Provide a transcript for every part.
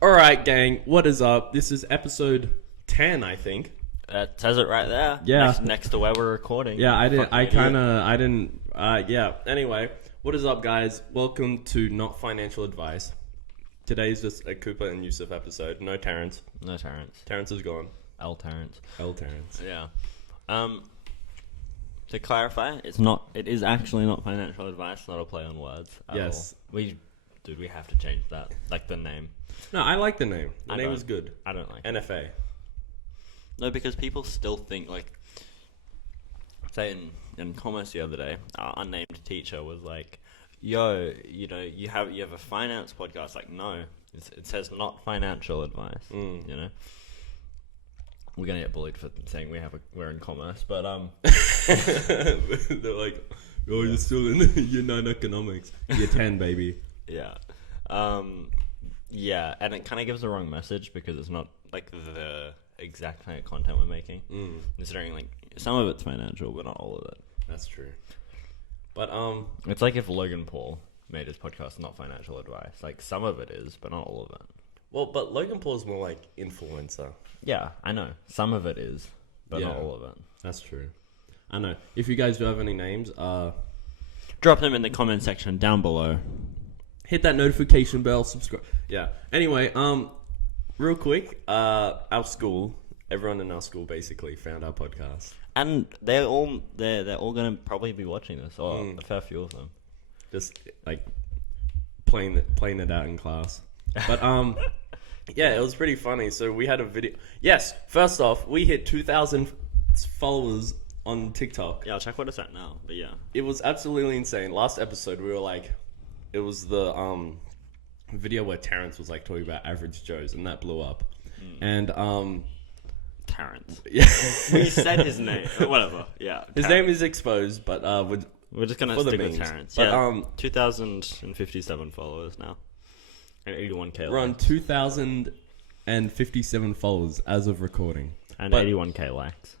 Alright, gang, what is up? This is episode 10, I think. It says it right there. Yeah. Next to where we're recording. Yeah, Fucking Anyway, what is up, guys? Welcome to Not Financial Advice. Today's just a Cooper and Yusuf episode. No Terrence. No Terrence. Terrence is gone. L Terrence. L Terrence. Yeah. To clarify, it is actually not financial advice, not a play on words. Yes. We have to change that. Like the name. No, I like the name. The I name don't. is good. I don't like it. NFA. No, because people still think like, say in commerce the other day, our unnamed teacher was like, "Yo, you have a finance podcast." Like, no, it says not financial advice. You know, we're gonna get bullied for saying we're in commerce, but They're like, "Oh, you're still in year 9 economics, year 10, baby." yeah, yeah, and it kind of gives the wrong message because it's not like the exact kind of content we're making. Considering like some of it's financial, but not all of it. That's true. But It's like if Logan Paul made his podcast not financial advice. Like some of it is, but not all of it. well, but Logan Paul is more like influencer. Yeah, I know. Some of it is, but not Yeah. all of it. That's true. I know. If you guys do have any names, Drop them in the comment section down below. hit that notification bell, subscribe. Yeah. Anyway, real quick, our school, everyone in our school basically found our podcast. And they're all gonna probably be watching this, or a fair few of them. Just like playing it out in class. But yeah, it was pretty funny. So we had a video. Yes, first off, we hit 2,000 followers on TikTok. Yeah, I'll check what it's at now. But yeah, It was absolutely insane. Last episode, we were like, it was the video where Terrence was like talking about average Joes, and that blew up. And Terrence. yeah, We said his name. Whatever. Yeah. his Terrence. name is exposed, but We're just gonna for the stick with memes. Terrence. But, Yeah. 2,057 followers now, and 81K. we're on 2,057 followers as of recording. and but- 81K likes.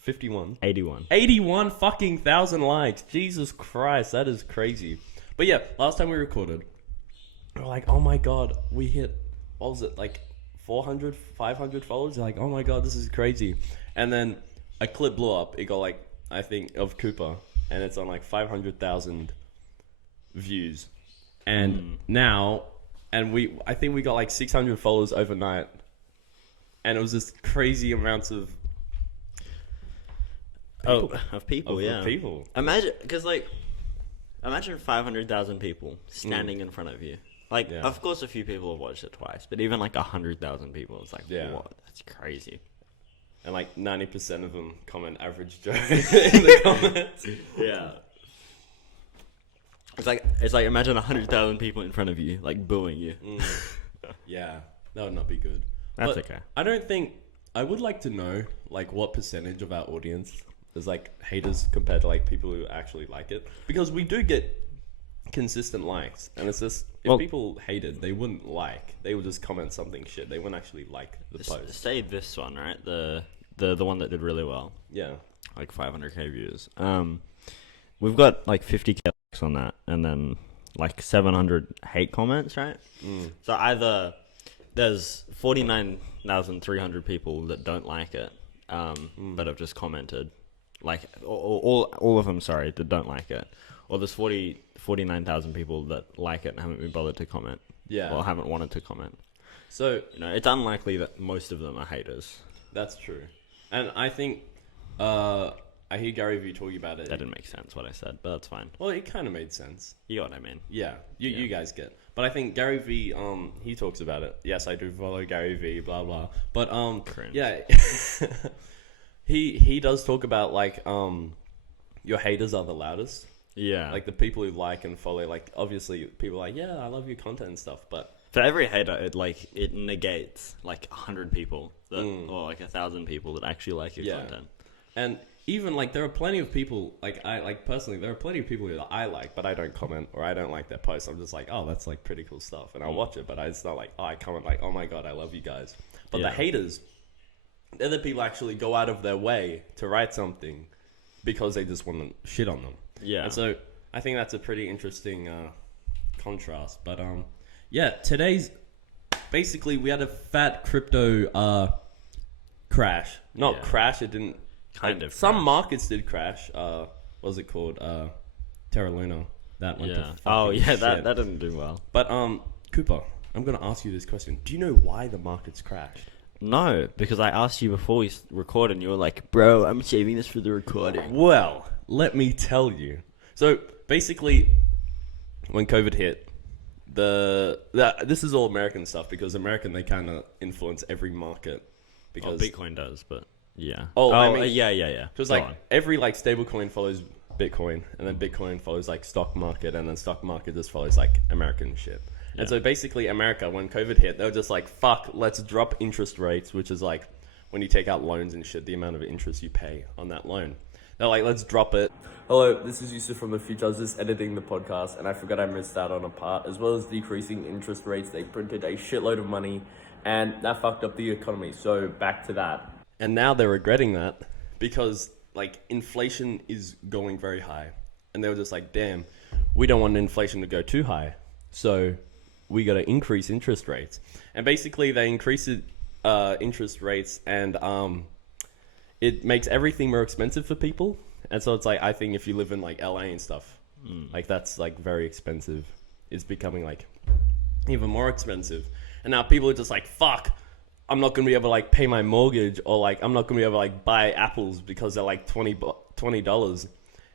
51. 81. fucking thousand likes. Jesus Christ, that is crazy. But yeah, last time we recorded, we were like, oh my god, we hit, what was it, like 400, 500 followers? They're like, oh my god, this is crazy. And then a clip blew up. It got like, I think, of Cooper, and it's on like 500,000 views. And now, I think we got like 600 followers overnight. And it was just crazy amounts of People, yeah. people. Imagine 500,000 people standing in front of you. Like, Yeah. of course, a few people have watched it twice, but even like 100,000 people, it's like, Yeah. what? That's crazy. And like 90% of them comment average Joe in the comments. Yeah. It's like imagine 100,000 people in front of you, like booing you. Yeah, that would not be good. That's But okay. I would like to know like what percentage of our audience is like haters compared to like people who actually like it, because we do get consistent likes, and it's just if people hated, they wouldn't like, they would just comment something shit, they wouldn't actually like the post. Say this one, right? The one that did really well, Yeah. like 500K views. We've got like 50K likes on that, and then like 700 hate comments, right? So either there's 49,300 people that don't like it, but have just commented, like all of them, sorry, that don't like it, or there's 49,000 people that like it and haven't been bothered to comment, Yeah. or haven't wanted to comment. So It's unlikely that most of them are haters. that's true. And I think I hear Gary Vee talking about it. That didn't make sense what I said, but that's fine. Well, it kind of made sense. You know what I mean? Yeah, you guys get. But I think Gary Vee, he talks about it. Yes, I do follow Gary Vee, blah blah. But Cringe. yeah, he does talk about like your haters are the loudest. Yeah. Like the people who like and follow. Like obviously people are like, yeah, I love your content and stuff. But for every hater, it negates like 100 people that, or like 1,000 people that actually like your content. And even like there are plenty of people, like I like personally, there are plenty of people who I like, but I don't comment or I don't like their posts. I'm just like, oh, that's like pretty cool stuff, and I'll watch it, but it's not like, oh, I comment like, oh my god, I love you guys. But the haters, they're the people who actually go out of their way to write something because they just want to shit on them. Yeah. And so I think that's a pretty interesting contrast. But yeah, today's basically we had a fat crypto crash. Not Yeah. crash. It didn't. Kind of Some crash. markets did crash. What was it called? Terra Luna. That went to Yeah. fucking Oh yeah, shit. that didn't do well. But Cooper, I'm gonna ask you this question. Do you know why the markets crashed? No, because I asked you before we recorded, and you were like, "Bro, I'm saving this for the recording." Well, let me tell you. So basically, when COVID hit, this is all American stuff because they kind of influence every market. Well, Because Bitcoin does, but yeah. I mean, yeah. because Go like on. every like stable coin follows Bitcoin, and then Bitcoin follows like stock market, and then stock market just follows like American shit. Yeah. And so basically, America, when COVID hit, they were just like, "Fuck, let's drop interest rates," which is like when you take out loans and shit, the amount of interest you pay on that loan. They're like, "Let's drop it." Hello, this is Yusuf from the future. I was just editing the podcast, and I forgot I missed out on a part. As well as decreasing interest rates, they printed a shitload of money, and that fucked up the economy. So back to that. And now they're regretting that because like inflation is going very high, and they were just like, "Damn, we don't want inflation to go too high, so we got to increase interest rates." And basically, they increase interest rates, and it makes everything more expensive for people. And so it's like, I think if you live in like LA and stuff, like that's like very expensive. It's becoming like even more expensive. And now people are just like, fuck, I'm not going to be able to like pay my mortgage, or like I'm not going to be able to like buy apples because they're like $20.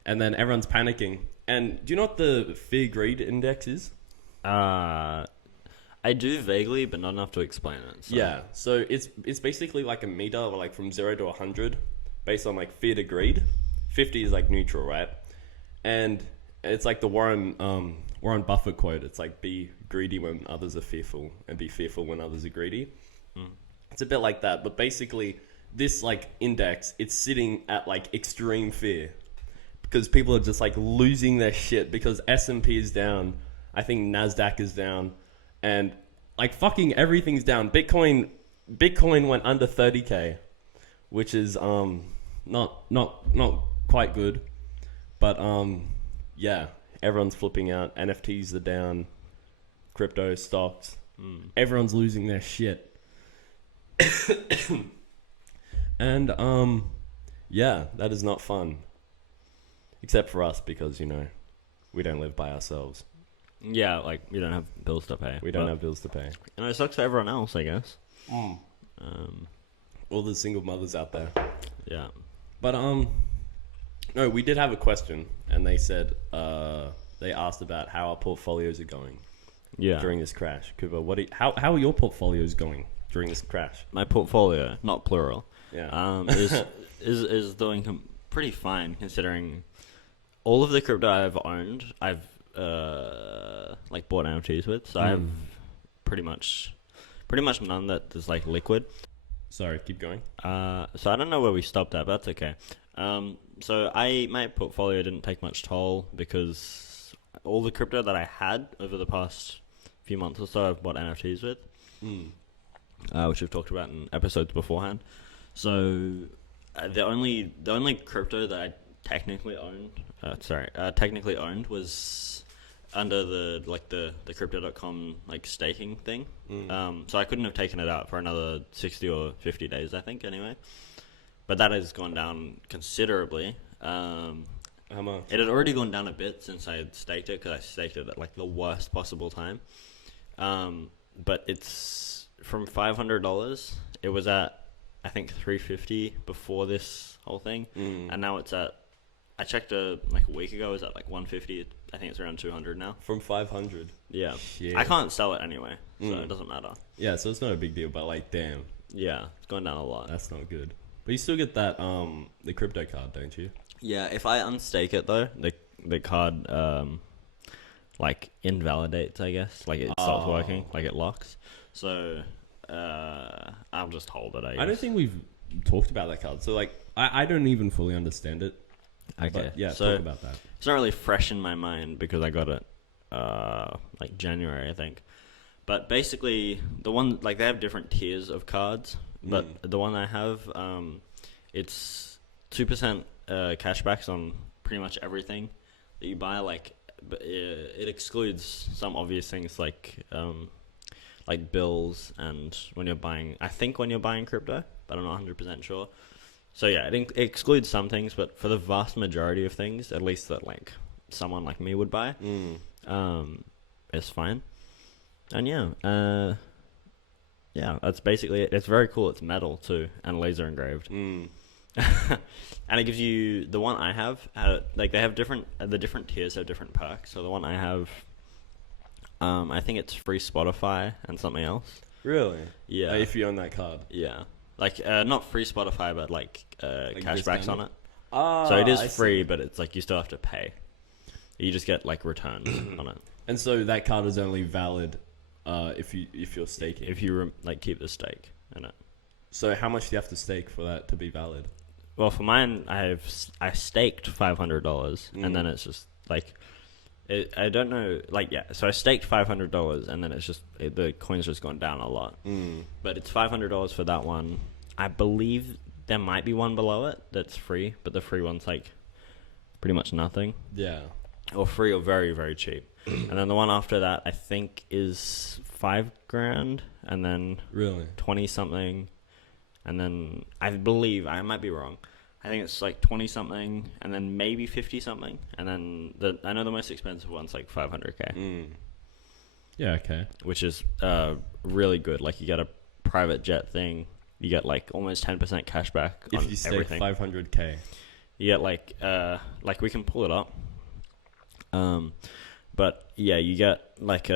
And then everyone's panicking. And do you know what the fear greed index is? I do vaguely, but not enough to explain it. So. Yeah, so it's basically like a meter, like from 0 to 100, based on like fear to greed. 50 is like neutral, right? And it's like the Warren Buffett quote. It's like, be greedy when others are fearful, and be fearful when others are greedy. It's a bit like that, but basically this like index, it's sitting at like extreme fear because people are just like losing their shit because S&P is down. I think NASDAQ is down. And like fucking everything's down. Bitcoin went under 30K, which is not quite good. But yeah, everyone's flipping out. NFTs are down. Crypto stocks. Everyone's losing their shit. And yeah, that is not fun. Except for us because, you know, we don't live by ourselves. Yeah, like we don't have bills to pay. We don't have bills to pay. You know, it sucks for everyone else, I guess. All the single mothers out there. Yeah. But no, we did have a question, and they said they asked about how our portfolios are going during this crash. Cooper, how are your portfolios going during this crash? My portfolio, not plural, Yeah. is doing pretty fine considering all of the crypto I've owned. I've like bought NFTs with, so I have pretty much none that is like liquid. Sorry, keep going. So I don't know where we stopped at, but that's okay. So my portfolio didn't take much toll because all the crypto that I had over the past few months or so, I've bought NFTs with, which we've talked about in episodes beforehand. So the only crypto that I technically owned was under the crypto.com like staking thing. So I couldn't have taken it out for another 60 or 50 days, I think, anyway. But that has gone down considerably. How much? It had already gone down a bit since I had staked it, because I staked it at like the worst possible time. But it's from $500. It was at, I think, $350 before this whole thing, and now it's at, I checked like a week ago, it was at like $150. I think it's around $200 now. From 500. Yeah. Shit. I can't sell it anyway, so it doesn't matter. Yeah, so it's not a big deal, but like, damn, Yeah, it's gone down a lot. that's not good. But you still get that the crypto card, don't you? Yeah, if I unstake it though, the card like invalidates, I guess. Like it stops working, like it locks. So I'll just hold it, I guess. I don't think we've talked about that card. So like, I don't even fully understand it. Okay. But yeah, so talk about that. it's not really fresh in my mind because I got it like January, I think. But basically, the one, like, they have different tiers of cards, but the one I have, it's 2% cashbacks on pretty much everything that you buy. Like, but it excludes some obvious things like like bills and when you're buying. I think when you're buying crypto, but I'm not 100% sure. So yeah, it excludes some things, but for the vast majority of things, at least that like someone like me would buy, it's fine. And yeah, that's basically it. It's very cool. It's metal too and laser engraved. And it gives you the one I have. Like they have the different tiers have different perks. So the one I have, I think it's free Spotify and something else. Really? Yeah. If you own that card. Yeah. Like not free Spotify, but like cashbacks on it. Ah, So it is I free, see. but it's like you still have to pay. You just get like returns on it And so that card is only valid if you're staking. if you like keep the stake in it. So how much do you have to stake for that to be valid? Well, for mine, I staked $500, and then it's just like, I don't know, like yeah. So I staked $500, and then it's just the coin's just gone down a lot. But it's $500 for that one. I believe there might be one below it that's free, but the free one's like pretty much nothing, Yeah. or free or very very cheap. And then the one after that, I think, is $5,000, and then Really? 20 something. And then I believe, I might be wrong, I think it's like 20 something and then maybe 50 something. And then I know the most expensive one's like 500k. Yeah, okay. Which is really good. Like you get a private jet thing. You get like almost 10% cash back on If you stake everything. 500k. You get like we can pull it up. But yeah, you get like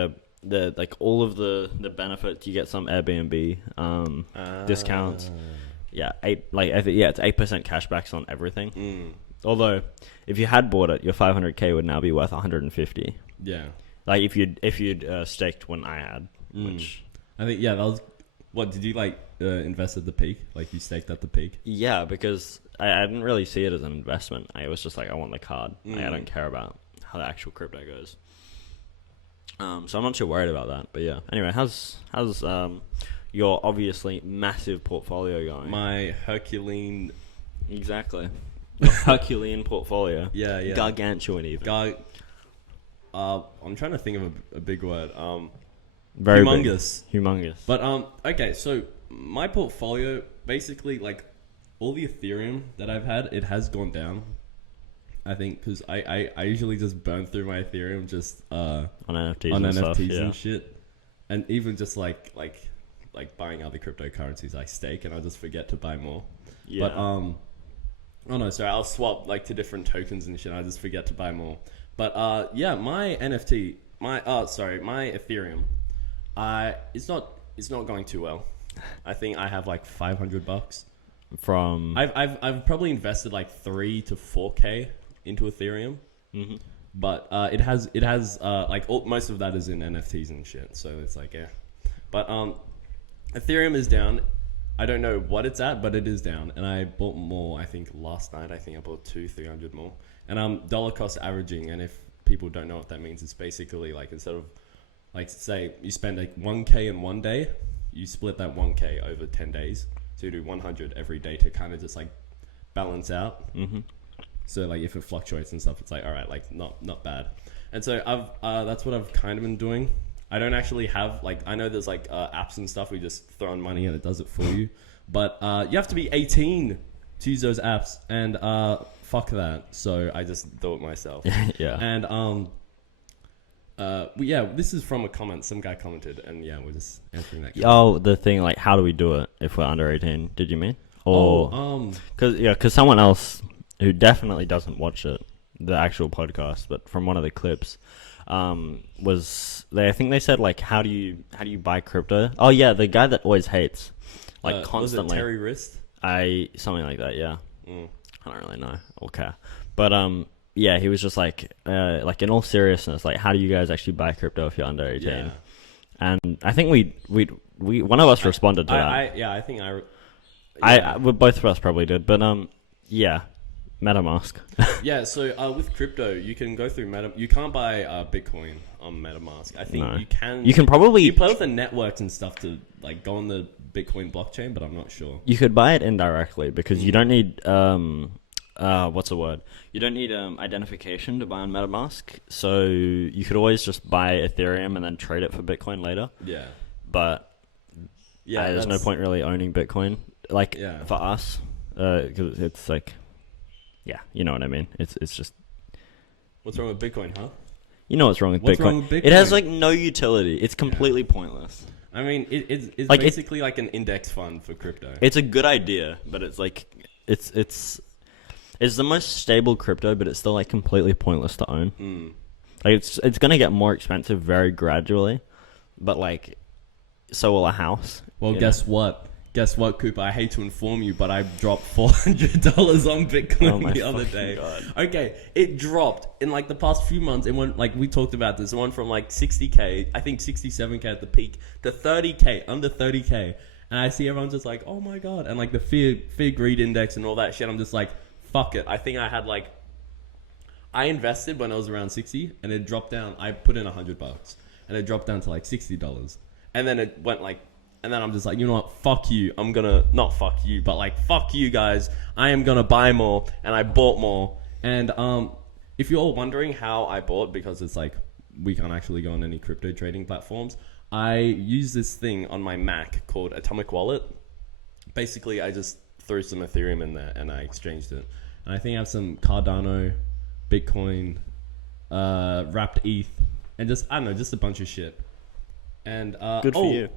all of the benefits. You get some Airbnb discounts. Yeah, it's 8% cashbacks on everything. Although, if you had bought it, your 500k would now be worth 150. Yeah. Like if you'd staked when I had, which I think that was. What did you like invest at the peak? Like you staked at the peak? yeah, because I didn't really see it as an investment. I was just like, I want the card. Like, I don't care about how the actual crypto goes. So I'm not too worried about that. But yeah. Anyway, how's your obviously massive portfolio going? My Herculean. Exactly. Your Herculean portfolio. Yeah. Gargantuan even. I'm trying to think of a big word. Very humongous. Big. Humongous. But okay, so my portfolio basically like all the Ethereum that I've had, it has gone down. I think because I usually just burn through my Ethereum just on NFTs on and NFTs stuff, yeah. and shit, and even just like buying other cryptocurrencies I stake and I just forget to buy more. Yeah. But oh no, sorry, I'll swap like to different tokens and shit. I just forget to buy more. But yeah, my NFT, my Ethereum, it's not going too well. I think I have like $500. From I've probably invested like 3 to 4k into Ethereum, but it has like most of that is in NFTs and shit. So it's like yeah, but Ethereum is down. I don't know what it's at, but it is down. And I bought more. I think last night I bought 200-300 more. And dollar cost averaging. And if people don't know what that means, it's basically like instead of like say you spend like 1k in one day, you split that 1k over 10 days. So you do 100 every day to kind of just like balance out. So like if it fluctuates and stuff, it's like all right, like not bad. And so that's what I've kind of been doing. I don't actually have like I know there's like apps and stuff. We just throw in money and it does it for you. But you have to be 18 to use those apps, and fuck that. So I just do it myself. yeah. And this is from a comment. Some guy commented, and yeah, we're just answering that. Oh, the thing like, how do we do it if we're under 18? Did you mean? Or because someone else who definitely doesn't watch it, the actual podcast, but from one of the clips, I think they said like, how do you buy crypto? Oh yeah, the guy that always hates, like constantly. Was it Terry Wrist? Something like that. Yeah. I don't really know. Okay, but yeah, he was just like in all seriousness, like, how do you guys actually buy crypto if you're under 18? Yeah. And I think we one of us responded to that. I think both of us probably did, but yeah, MetaMask. Yeah, so with crypto, you can go through you can't buy Bitcoin on MetaMask. I think No. you can. You can probably you play with the networks and stuff to like go on the Bitcoin blockchain, but I'm not sure. You could buy it indirectly because you don't need what's the word? You don't need identification to buy on MetaMask. So you could always just buy Ethereum and then trade it for Bitcoin later. Yeah. but Yeah, there's no point really owning Bitcoin. Like Yeah. for us, because it's like, yeah, you know what I mean. It's just, What's wrong with Bitcoin, huh? you know what's wrong with What's Bitcoin. wrong with It has Bitcoin? like no utility. It's completely pointless. I mean, it's Like, basically like an index fund for crypto. It's a good idea, but it's like it's the most stable crypto, but it's still like completely pointless to own. Like it's gonna get more expensive very gradually, but like so will a house. Well, you guess what? Guess what, Cooper? I hate to inform you, but I dropped $400 on Bitcoin Oh my the other fucking day. God. Okay, it dropped in like the past few months. It went like we talked about this. It went from like 60k, I think 67k at the peak, to 30k, under 30k. And I see everyone just like, oh my God, and like the fear greed index and all that shit. I'm just like, fuck it. I think I had like, I invested when I was around 60, and it dropped down. I put in $100, and it dropped down to like $60, and then it went like. And then I'm just like, you know what? Fuck you. I'm gonna, not fuck you, but like, fuck you guys. I am gonna buy more. And I bought more. And if you're all wondering how I bought, because it's like, we can't actually go on any crypto trading platforms, I use this thing on my Mac called Atomic Wallet. Basically, I just threw some Ethereum in there and I exchanged it. And I think I have some Cardano, Bitcoin, wrapped ETH, and just, I don't know, just a bunch of shit. And Good for you.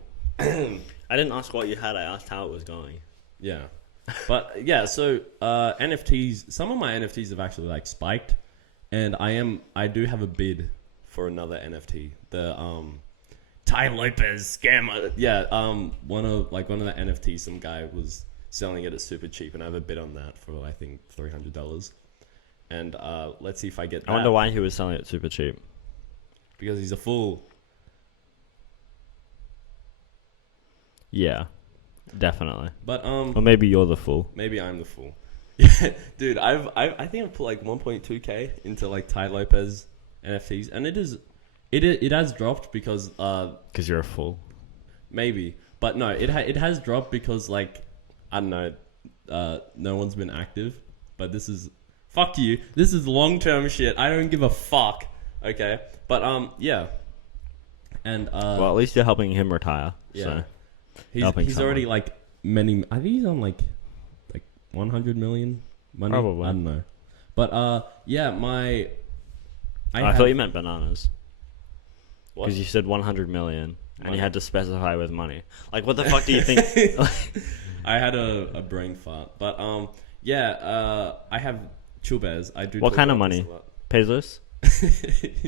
I didn't ask what you had. I asked how it was going. Yeah, but yeah. So NFTs. Some of my NFTs have actually like spiked, and I do have a bid for another NFT. The Ty Lopez scammer. Yeah. One of the NFTs. Some guy was selling it at super cheap, and I have a bid on that for I think $300. And let's see if I get that. I wonder why he was selling it super cheap. Because he's a fool. Yeah, definitely. But Or maybe you're the fool. maybe I'm the fool. Yeah, dude, I think I've put like 1.2k into like Ty Lopez NFTs, and it has dropped because Because you're a fool. maybe, but no, it has dropped because like I don't know, no one's been active. But this is fuck you. This is long term shit. I don't give a fuck. Okay, but yeah, and Well, at least you're helping him retire. yeah. So. He's Helping already someone. like many. I think he's on like 100 million money. Probably. I don't know, but yeah, my. I thought you meant bananas. What? Because you said 100 million, and Money. you had to specify with money. Like, what the fuck do you think? I had a brain fart, but yeah, I have chill bears. I do. What talk kind of about this money? a lot. Pesos?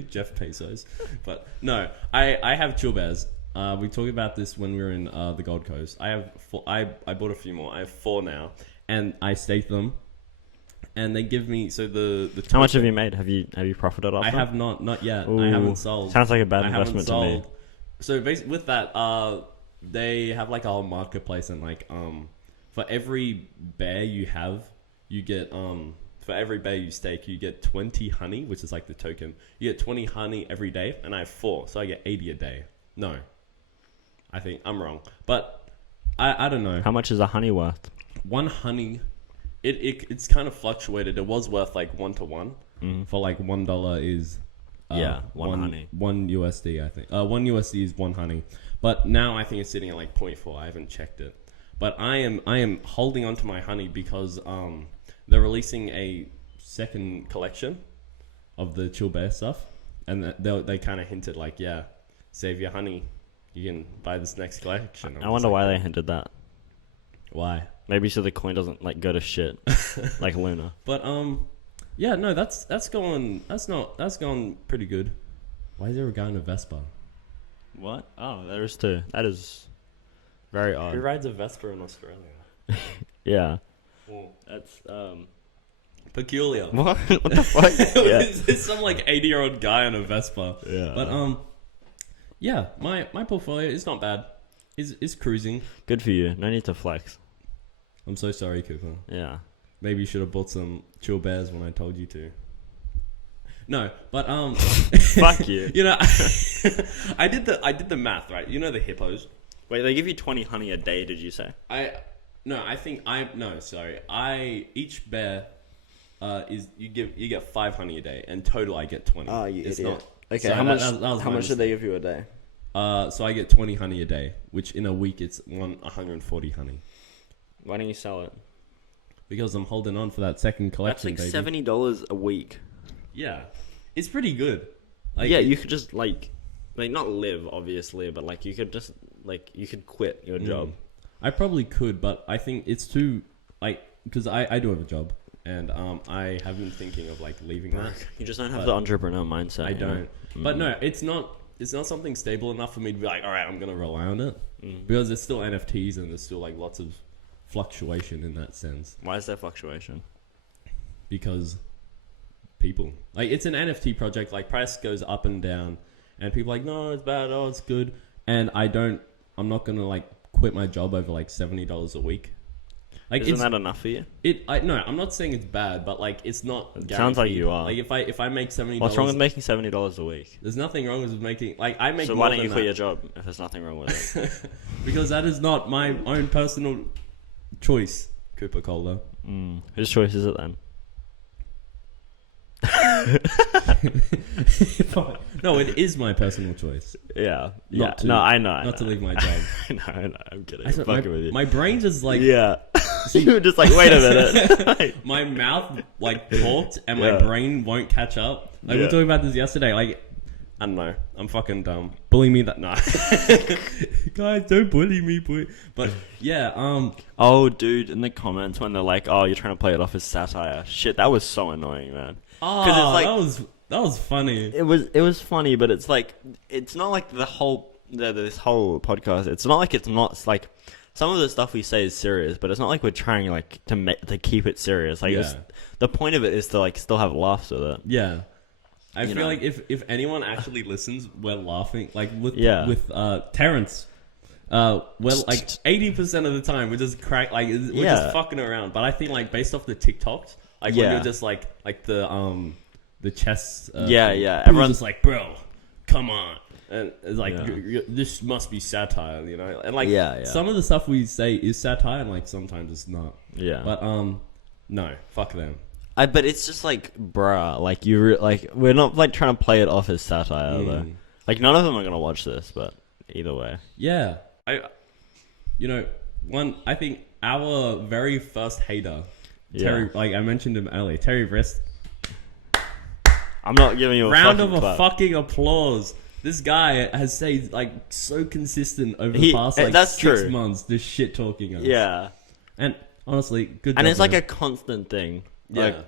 Jeff Bezos, but no, I have chill bears. We talked about this when we were in the Gold Coast. I have four, I bought a few more. I have 4 now, and I stake them, and they give me the. How much have you made? Have you profited off I them? have not yet. Ooh, I haven't sold. Sounds like a bad I haven't investment to me. sold. So basically, with that, they have like a whole marketplace, and like for every bear you have, you get for every bear you stake, you get 20 honey, which is like the token. You get 20 honey every day, and I have 4, so I get 80 a day. No, I think I'm wrong, but I don't know. How much is a honey worth? One honey, it's kind of fluctuated. It was worth like 1 to 1 for like $1 is one honey. 1 USD I think. 1 USD is 1 honey, but now I think it's sitting at like 0.4. I haven't checked it, but I am holding on to my honey because they're releasing a second collection of the chill bear stuff, and they kind of hinted like, yeah, save your honey. You can buy this next collection. I wonder why they hinted that. Why? Maybe so the coin doesn't like go to shit like Luna. But yeah, no, that's going pretty good. Why is there a guy in a Vespa? What? Oh, there is too. That is very Who odd. rides a Vespa in Australia? Yeah. Well, That's peculiar. what? What the fuck? Yeah. Is this some like 80-year-old guy on a Vespa? Yeah. But yeah, my portfolio is not bad. Is cruising. Good for you. No need to flex. I'm so sorry, Cooper. Yeah. Maybe you should have bought some chill bears when I told you to. No, but Fuck you. You know, I did the math, right? You know the hippos. Wait, they give you 20 honey a day, did you say? Each bear is you get 5 honey a day, and total I get 20. Oh, you It's idiot. not. Okay, So how much? that was How my much did they give you a day? So I get 20 honey a day, which in a week it's 140 honey. Why don't you sell it? Because I'm holding on for that second collection. That's baby. like $70 a week. Yeah, it's pretty good. Like, yeah, you could just like not live obviously, but like you could just you could quit your job. I probably could, but I think it's too because I do have a job, and I have been thinking of like leaving that. You just don't have the entrepreneur mindset. I don't. But no, it's not something stable enough for me to be like, all right, I'm gonna rely on it because there's still NFTs and there's still like lots of fluctuation in that sense. Why is there fluctuation? Because people it's an NFT project. Like price goes up and down, and people are like, no, it's bad. Oh, it's good. And I'm not gonna like quit my job over like $70 a week. Like, isn't that enough for you? No, I'm not saying it's bad, but like it's not. It sounds like you are. Like if I make $70. What's wrong with making $70 a week? There's nothing wrong with making I make. So more why don't than you quit that. your job if there's nothing wrong with it? Because that is not my own personal choice, Cooper Cola. Whose choice is it then? No, it is my personal choice. Yeah. No, I know. Not to leave my job. I know. I'm kidding. I'm fucking with you. My brain just like Yeah. You were just like, wait a minute. my mouth like talked and my brain won't catch up. Like we were talking about this yesterday. Like I don't know. I'm fucking dumb. Bully me that nah. Guys, don't bully me, boy. But yeah, Oh, dude, in the comments when they're like, "Oh, you're trying to play it off as satire." Shit, that was so annoying, man. Oh, it's like, that was funny. It was funny, but it's like it's not like this whole podcast. It's not like some of the stuff we say is serious, but it's not like we're trying like to keep it serious. Like the point of it is to like still have laughs with it. Yeah. I feel like if anyone actually listens, we're laughing. Like with Terrence, well, like 80% of the time we're just we're just fucking around. But I think like based off the TikToks, like when you're just like the chess, everyone's just like, bro, come on, and it's like this must be satire, you know, and like some of the stuff we say is satire, and like sometimes it's not. Yeah, but no, fuck them. But it's just like, bruh, like we're not like trying to play it off as satire though. Like none of them are gonna watch this, but either way. Yeah, I think our very first hater, Terry, like I mentioned him earlier, Terry Wrist. I'm not giving you a round fucking of clap. fucking applause. This guy has stayed like so consistent over the past like that's 6 months, just shit talking us. Yeah, and honestly, good. And job, it's like man. a constant thing. Yeah.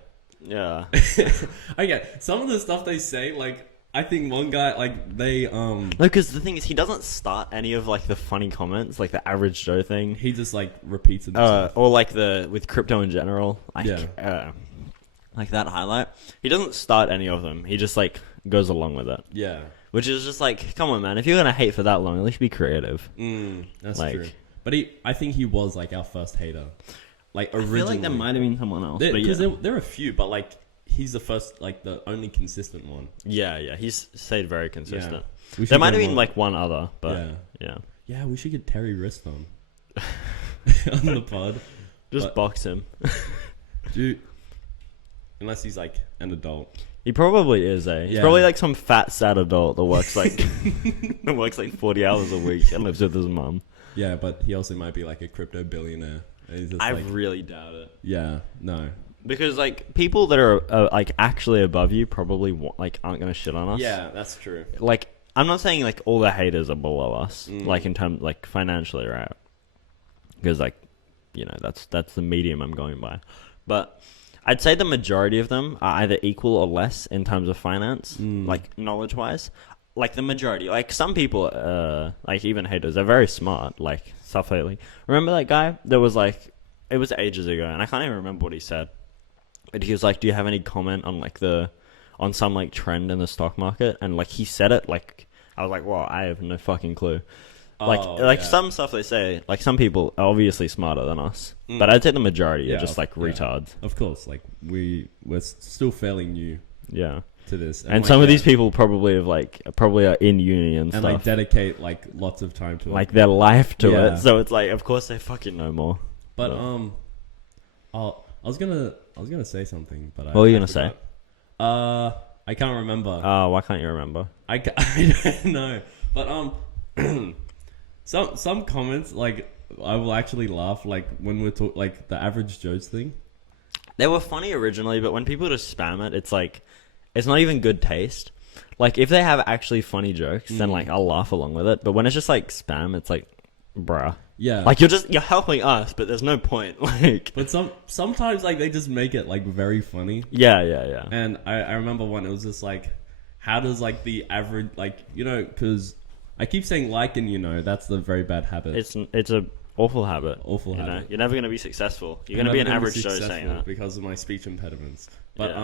Okay, some of the stuff they say, like I think one guy, like they No, because the thing is, he doesn't start any of like the funny comments, like the average Joe thing. He just like repeats himself. Or like with crypto in general. Like, like that highlight. He doesn't start any of them. He just like goes along with it. Yeah. Which is just like, come on, man. If you're gonna hate for that long, at least be creative. That's true. But I think he was like our first hater. Like originally. I feel like there might have been someone else. Because there are a few, but like he's the first, like the only consistent one. Yeah. He's stayed very consistent. Yeah. There might have been like one other, but yeah. Yeah, we should get Terry Wrist on the pod. Just box him. Dude, unless he's like an adult. He probably is, eh? He's probably like some fat, sad adult that works like 40 hours a week and lives with his mum. Yeah, but he also might be like a crypto billionaire. I really doubt it. Yeah, no. Because like people that are like actually above you probably aren't gonna shit on us. Yeah, that's true. Like I'm not saying like all the haters are below us, like in terms like financially, right? Because like that's the medium I'm going by, but I'd say the majority of them are either equal or less in terms of finance, like knowledge wise. Like the majority, like some people, like even haters, they're very smart. Like stuff lately. Remember that guy that was like, it was ages ago, and I can't even remember what he said. But he was like, "Do you have any comment on like on some like trend in the stock market?" And like he said it, like I was like, "Wow, I have no fucking clue." Some stuff they say, like some people are obviously smarter than us, but I'd say the majority are just like retards. Of course, like we're still fairly new. Yeah. To this, and like, some of these people probably are in uni and stuff, like dedicate like lots of time to like their life to it. So it's like, of course they fucking know more. But I was gonna say something, but what were you gonna say? I can't remember. Oh, why can't you remember? I don't know. But some comments like I will actually laugh like when we're like the average Joe's thing. They were funny originally, but when people just spam it, it's like it's not even good taste. Like if they have actually funny jokes, then like I'll laugh along with it. But when it's just like spam, it's like, bruh. Yeah. Like you're helping us, but there's no point. Like, but sometimes like they just make it like very funny. Yeah. And I remember one. It was just like, how does like the average like because I keep saying like and that's the very bad habit. It's a awful habit. Awful habit. Know? You're never gonna be successful. You're gonna be an average Joe saying that because of my speech impediments. But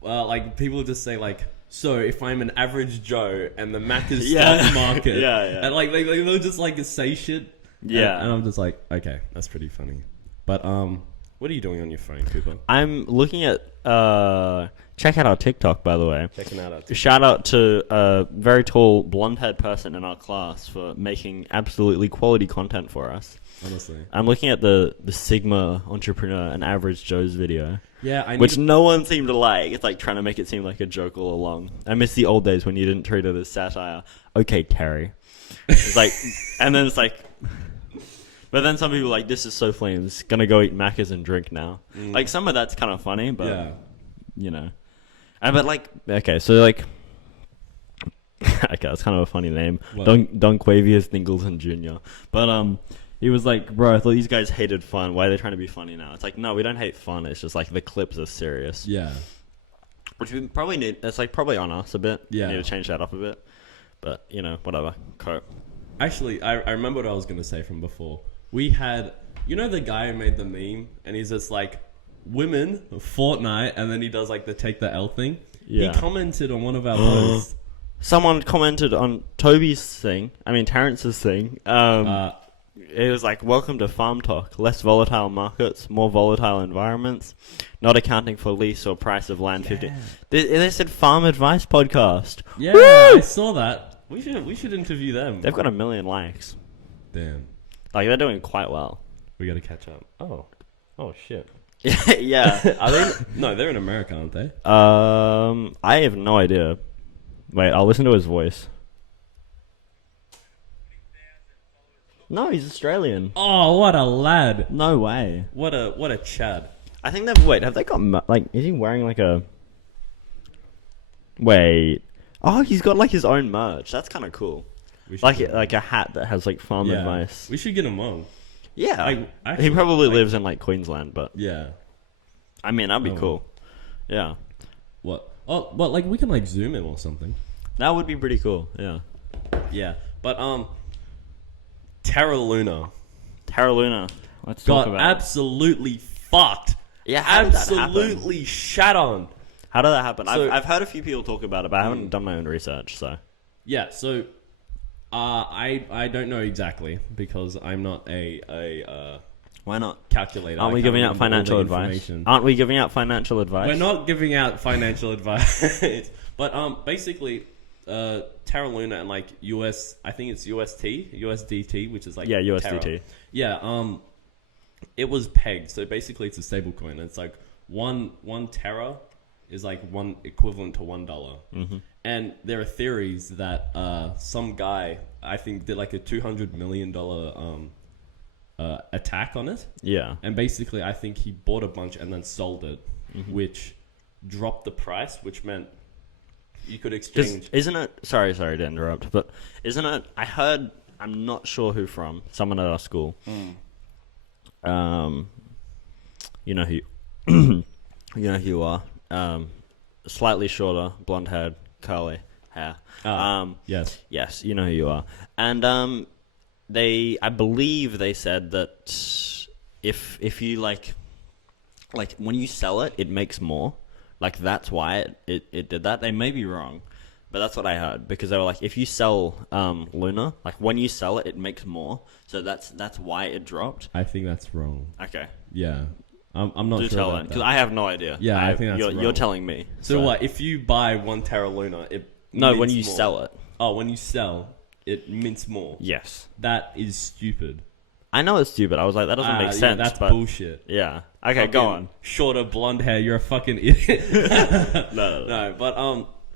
like people just say like, so if I'm an average Joe and the Macca's stock market, and like they'll just like say shit, and I'm just like, okay, that's pretty funny. But what are you doing on your phone, Cooper? I'm looking at check out our TikTok, by the way. Checking out our TikTok. Shout out to a very tall blonde-haired person in our class for making absolutely quality content for us. Honestly, I'm looking at the Sigma entrepreneur and average Joe's video. Yeah, which no one seemed to like. It's like trying to make it seem like a joke all along. I miss the old days when you didn't treat it as satire. Okay, Terry. It's like, and then it's like, but then some people are like, this is so flames. Gonna go eat Macca's and drink now. Like some of that's kind of funny, but but like, okay, so like, okay, that's kind of a funny name. Don Quavius Dingleton Jr. But he was like, bro, I thought these guys hated fun. Why are they trying to be funny now? It's like, no, we don't hate fun. It's just like the clips are serious. Yeah. Which we probably need. It's like probably on us a bit. Yeah. We need to change that up a bit. But, whatever. Cope. Actually, I remember what I was going to say from before. We had, the guy who made the meme, and he's just like, women, Fortnite, and then he does like the take the L thing. Yeah. He commented on one of our posts. Someone commented on Terrence's thing. It was like, welcome to Farm Talk. Less volatile markets, more volatile environments, not accounting for lease or price of land. 50. They said Farm Advice Podcast. Yeah, Woo! I saw that. We should interview them. They've got 1 million likes. Damn. Like, they're doing quite well. We got to catch up. Oh shit. Yeah. Are they? No, they're in America, aren't they? I have no idea. Wait, I'll listen to his voice. No, he's Australian. Oh, what a lad! No way. What a Chad. I think have they got like? Is he wearing like a? Wait. Oh, he's got like his own merch. That's kind of cool. Like a hat that has like farm advice. We should get him on. Yeah, he probably lives in like Queensland, but yeah. I mean, that'd be cool. Yeah. What? Oh, but like we can like zoom him or something. That would be pretty cool. Yeah. Yeah, but Terra Luna. Let's talk about absolutely fucked. Yeah, absolutely shat on. How did that happen? So, I've heard a few people talk about it, but I haven't done my own research. So yeah, so I don't know exactly because I'm not a why not calculator. Aren't we giving out financial advice? Aren't we giving out financial advice? We're not giving out financial advice. But basically, Terra Luna and like I think it's USDT, which is like USDT. Terra. Yeah, it was pegged. So basically, it's a stable coin. It's like one Terra is like one equivalent to $1. Mm-hmm. And there are theories that some guy I think did like a $200 million attack on it. Yeah, and basically, I think he bought a bunch and then sold it, which dropped the price, which meant you could exchange. Isn't it? Sorry to interrupt, but isn't it? I heard. I'm not sure who from. Someone at our school. You know who. You know who you are. Slightly shorter, blonde haired, curly hair. Yes, you know who you are. And I believe they said that if you like when you sell it, it makes more. Like that's why it did that. They may be wrong, but that's what I heard because they were like, if you sell Luna, like when you sell it, it makes more. So that's why it dropped. I think that's wrong. Okay. Yeah. I'm not sure tell about that because I have no idea. Yeah, I think that's wrong. You're telling me. So what? If you buy one Terra Luna, it when you more. sell it. Oh, when you sell, it mints more. Yes. That is stupid. I know it's stupid. I was like, that doesn't make sense. That's bullshit. Yeah. Okay, fucking go on. Shorter blonde hair. You're a fucking idiot. No. But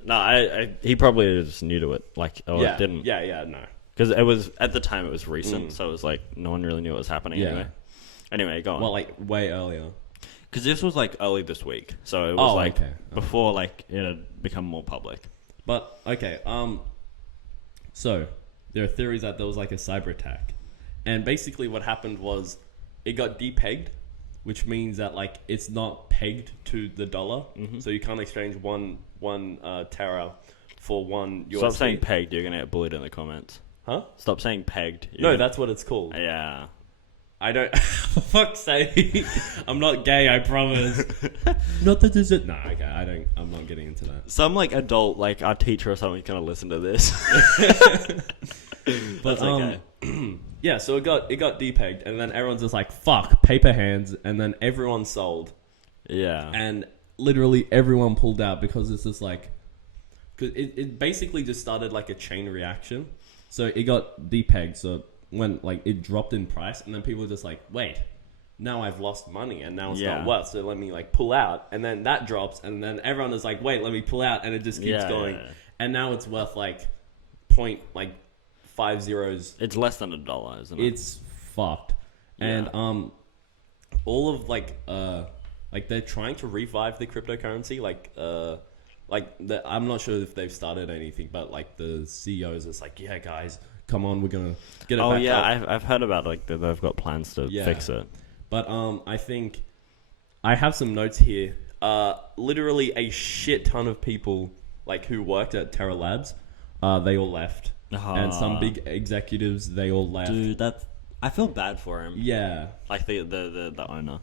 No, he probably just new to it. Like, yeah, it didn't. Yeah, no. Because it was, at the time, it was recent, so it was like, no one really knew what was happening anyway. Anyway, go on. Well, like, way earlier. Because this was like early this week, so it was okay. before like it had become more public. But, okay, so, there are theories that there was like a cyber attack. And basically what happened was, it got depegged, which means that like it's not pegged to the dollar, so you can't exchange one Terra for one USD. Stop saying pegged, you're gonna get bullied in the comments. Huh? Stop saying pegged. No, that's what it's called. Yeah. I don't. For fuck's sake, I'm not gay. I promise. Not that there's it. No, okay, I don't. I'm not getting into that. Some like adult, like our teacher or something, gonna listen to this. But that's okay. Yeah, so it got depegged, and then everyone's just like, "Fuck, paper hands," and then everyone sold. Yeah. And literally everyone pulled out because it's just like, because it basically just started like a chain reaction. So it got depegged, so when like it dropped in price, and then people were just like, wait, now I've lost money, and now it's not worth, so let me like pull out, and then that drops, and then everyone is like, wait, let me pull out, and it just keeps going. Yeah. And now it's worth like point like 5 zeros. It's less than $1, isn't it? It's fucked. And all of like they're trying to revive the cryptocurrency, I'm not sure if they've started anything, but like the CEOs, it's like, yeah, guys, come on, we're gonna get it back up. I've heard about like that they've got plans to fix it. But I think I have some notes here. Literally a shit ton of people like who worked at Terra Labs, they all left, and some big executives, they all left. Dude, I feel bad for him. Yeah, like the owner,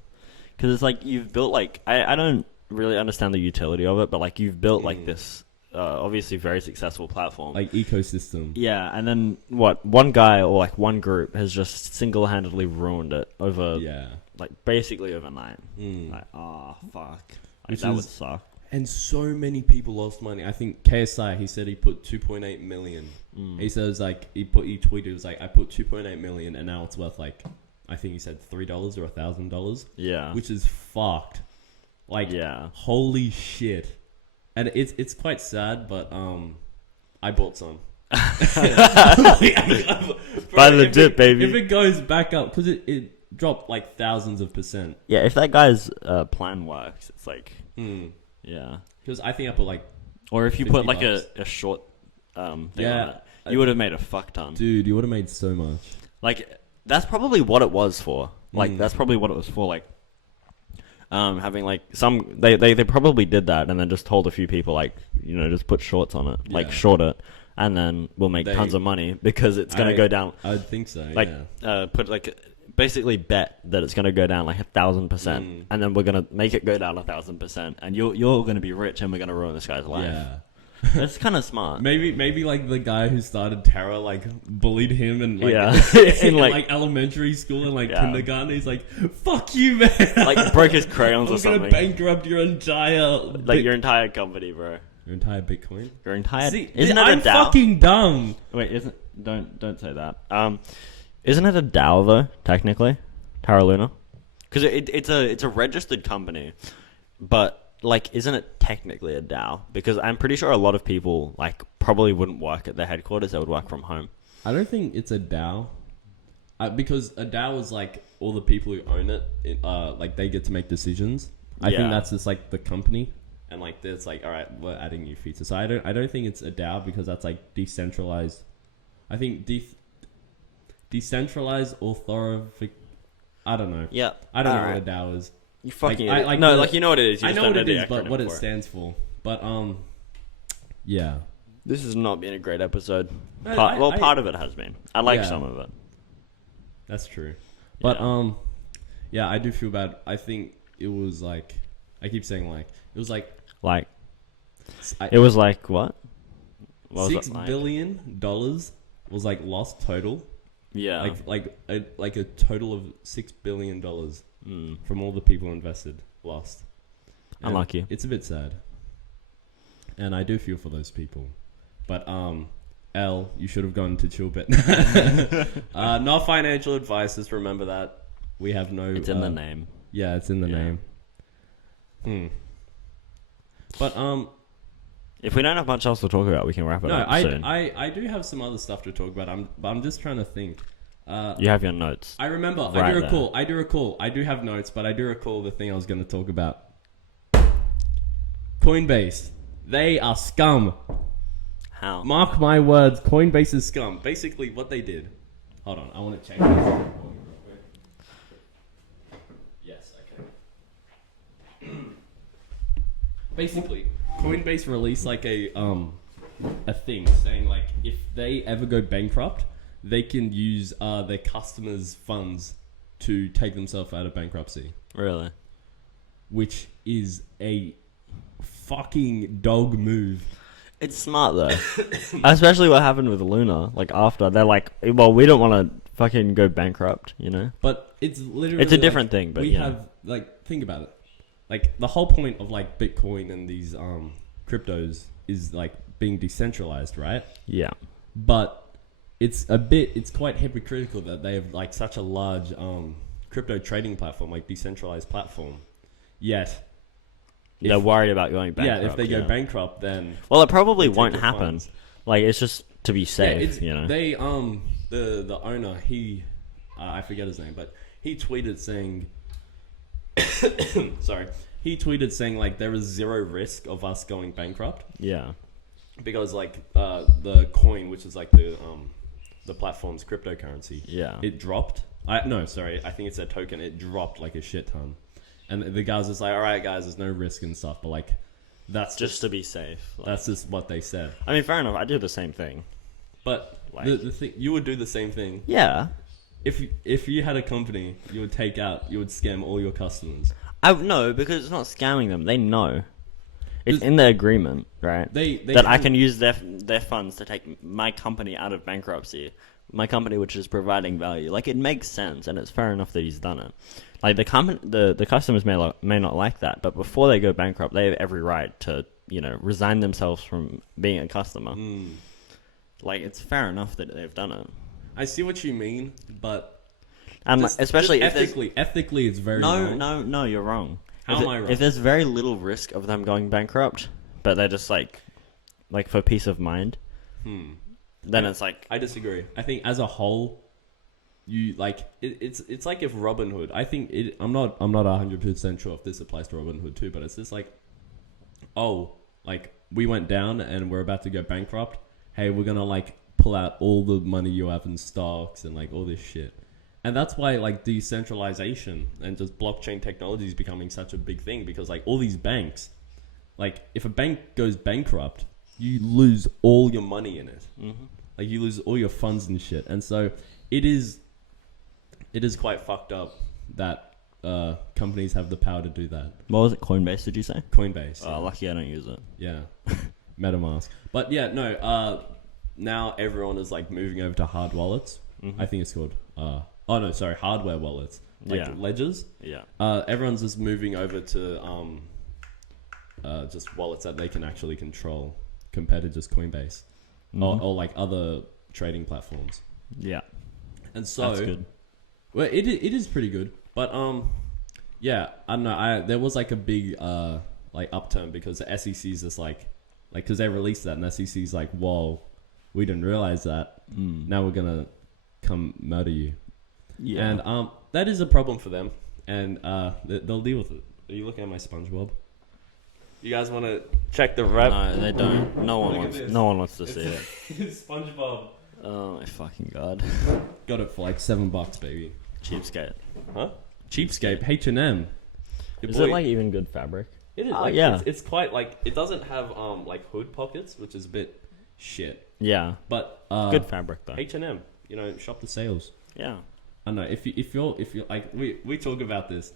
because it's like you've built like I don't really understand the utility of it, but like you've built like this obviously very successful platform, like ecosystem. Yeah, and then one guy or like one group has just single-handedly ruined it over like basically overnight. Like, oh fuck, like, that would suck. And so many people lost money. I think KSI, he said he put 2.8 million. He says like he tweeted, it was like, I put 2.8 million, and now it's worth like, I think he said $3 or $1,000. Yeah, which is fucked. Like, holy shit. And it's quite sad, but I bought some. By the dip, baby. If it goes back up, because it dropped like thousands of %. Yeah, if that guy's plan works, it's like, yeah. Because I think I put like, or if you put like a short thing on it, you would have made a fuck ton. Dude, you would have made so much. Like, that's probably what it was for. Like, that's probably what it was for. Like, having like some, they probably did that and then just told a few people like, you know, just put shorts on it, like short it, and then we'll make tons of money because it's gonna go down. I'd think so. Like, put like basically bet that it's gonna go down like 1,000%, and then we're gonna make it go down 1,000%, and you're gonna be rich, and we're gonna ruin this guy's life. Yeah. That's kind of smart. Maybe like the guy who started Terra like bullied him and like in like elementary school and like kindergarten. He's like, "Fuck you, man!" Like broke his crayons or something. I'm gonna bankrupt your entire your entire company, bro. Your entire Bitcoin. Your entire. See, isn't I'm it a DAO? fucking dumb. Wait, don't say that. Isn't it a DAO though? Technically, Terra Luna, because it's a registered company, but. Like, isn't it technically a DAO? Because I'm pretty sure a lot of people, like, probably wouldn't work at their headquarters. They would work from home. I don't think it's a DAO. Because a DAO is, like, all the people who own it, like, they get to make decisions. I think that's just, like, the company. And, like, it's like, all right, we're adding new features. So I don't think it's a DAO because that's, like, decentralized. I think decentralized authority. I don't know. Yeah. I don't know what a DAO is. You fucking like you know what it is. You I just know what it the is, but what it for stands for. But yeah. This has not been a great episode. Part of it has been. I like some of it. That's true. But yeah, I do feel bad. I think it was like, I keep saying like, it was like it was like what? What was $6 billion was like lost total. Yeah. Like a total of $6 billion. From all the people invested, lost. And unlucky. It's a bit sad. And I do feel for those people. But, you should have gone to Chillbit. Not financial advice, just remember that. We have no... It's in the name. Yeah, it's in the name. But, If we don't have much else to talk about, we can wrap it up soon. I do have some other stuff to talk about. I'm just trying to think. You have your notes. I remember. Right I do recall. I do have notes, but I do recall the thing I was going to talk about. Coinbase. They are scum. How? Mark my words. Coinbase is scum. Basically, what they did. Hold on. I want to check this. Yes, okay. Basically, Coinbase released like a thing saying like if they ever go bankrupt, they can use their customers' funds to take themselves out of bankruptcy. Really? Which is a fucking dog move. It's smart though. Especially what happened with Luna. Like after they're like, well, we don't want to fucking go bankrupt, you know? But it's literally it's a different thing. But we have like think about it. Like the whole point of like Bitcoin and these cryptos is like being decentralized, right? Yeah. But it's quite hypocritical that they have like such a large crypto trading platform, like decentralized platform. Yet they're worried about going bankrupt. Yeah, if they go bankrupt, then well, it probably won't happen. Like it's just to be safe, you know. They the owner, he I forget his name, but he tweeted saying sorry. He tweeted saying like there is zero risk of us going bankrupt. Yeah. Because like the coin, which is like the platform's cryptocurrency, it dropped. I think it's a token. It dropped like a shit ton, and the guys just like, all right, guys, there's no risk and stuff, but like that's just to be safe. Like, that's just what they said. I mean, fair enough. I do the same thing, but like, the thing, you would do the same thing. Yeah. If you had a company, you would scam all your customers. No, because it's not scamming them. They know. It's in their agreement, right? That I can use their funds to take my company out of bankruptcy. My company, which is providing value. Like, it makes sense, and it's fair enough that he's done it. Like, the customers may not like that, but before they go bankrupt, they have every right to, resign themselves from being a customer. Like, it's fair enough that they've done it. I see what you mean, but... especially if ethically, it's very wrong. No, you're wrong. How am I wrong? If there's very little risk of them going bankrupt, but they're just like for peace of mind, then it's like... I disagree. I think as a whole, you like it's like if Robinhood. I think I'm not 100% sure if this applies to Robinhood too, but it's just like, we went down and we're about to go bankrupt. Hey, we're gonna like pull out all the money you have in stocks and like all this shit. And that's why like decentralization and just blockchain technology is becoming such a big thing, because like all these banks, like if a bank goes bankrupt, you lose all your money in it. Mm-hmm. Like you lose all your funds and shit. And so it is quite fucked up that companies have the power to do that. What was it? Coinbase, did you say? Coinbase. Oh, lucky I don't use it. Yeah. MetaMask. But yeah, no, now everyone is like moving over to hard wallets. Mm-hmm. I think it's called hardware wallets, like ledgers. Yeah. Everyone's just moving over to just wallets that they can actually control, compared to just Coinbase, or like other trading platforms. Yeah. And so that's good. Well, it is pretty good, but yeah, I don't know. There was like a big like upturn because the SEC's just like because they released that, and the SEC's like, whoa, we didn't realize that. Now we're gonna come murder you. Yeah. And that is a problem for them, and they'll deal with it. Are you looking at my SpongeBob? You guys want to check the rep? No, they don't. No one wants to see it. It's SpongeBob. Oh my fucking god! Got it for like $7, baby. Cheapskate. Huh? Cheapskate. H&M. Is it like even good fabric? It is. Like, yeah. It's quite like it doesn't have like hood pockets, which is a bit shit. Yeah. But good fabric though. H&M. Shop the sales. Yeah. I don't know if you're like we talk about this.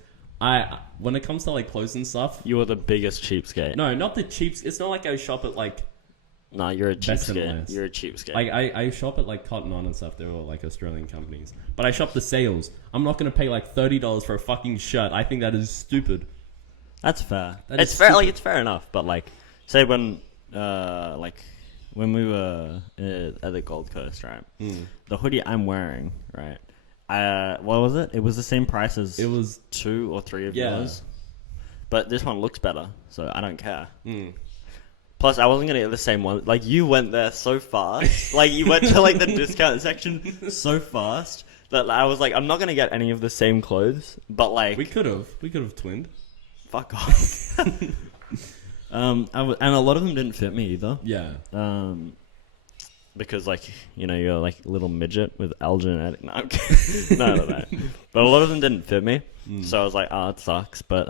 When it comes to like clothes and stuff, you're the biggest cheapskate. No, not the cheaps. It's not like I shop at like. No, you're a cheapskate. You're a cheapskate. Like I shop at like Cotton On and stuff. They're all like Australian companies. But I shop the sales. I'm not gonna pay like $30 for a fucking shirt. I think that is stupid. That's fair. It's fair. Like it's fair enough. But like, say when when we were at the Gold Coast, right? The hoodie I'm wearing, right? What was it? It was the same price as it was 2 or 3 of yours. But this one looks better, so I don't care. Plus, I wasn't gonna get the same one. Like, you went there so fast. Like, you went to, like, the discount section so fast that I was like, I'm not gonna get any of the same clothes. But, like... We could have twinned. Fuck off. And a lot of them didn't fit me either. Yeah. Because, like, you know, you're like a little midget with allogenetic. No, I'm kidding. No. But a lot of them didn't fit me. So I was like, oh, it sucks. But,